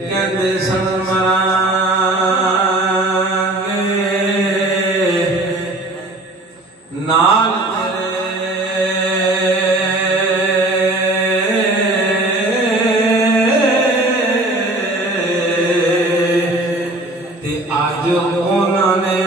कहते सन मरांगे नाल ते आज उन्होंने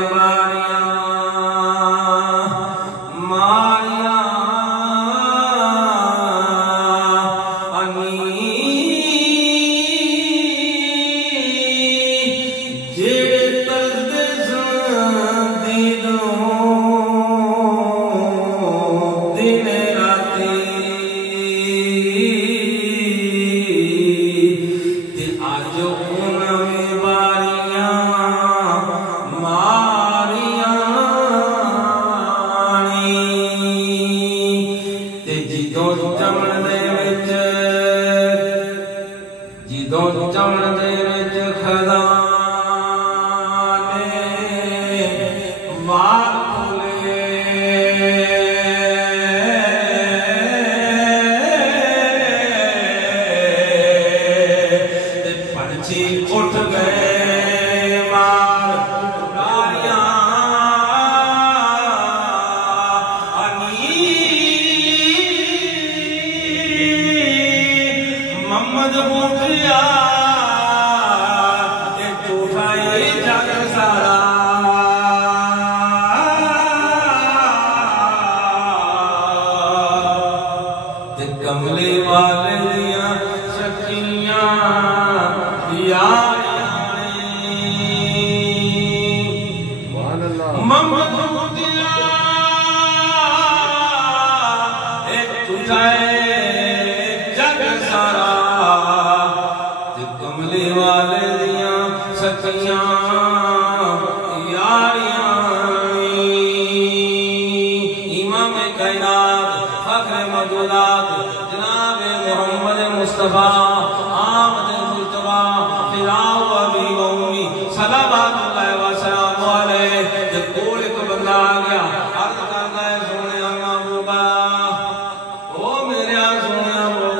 उठ गए मार गालियां मोहम्मद बूटिया झूठा ये जग सारा कमले वाले दिया शक्तियां कमले वाले दिया सखियां यारियां इमाम कायनात फख्र मौजूदात जनाब मोहम्मद मुस्तफा आमद मुस्तफा फिराउ अबी कौमी सल्लल्लाहु अलैहि वसल्लम कोल एक बंदा आ गया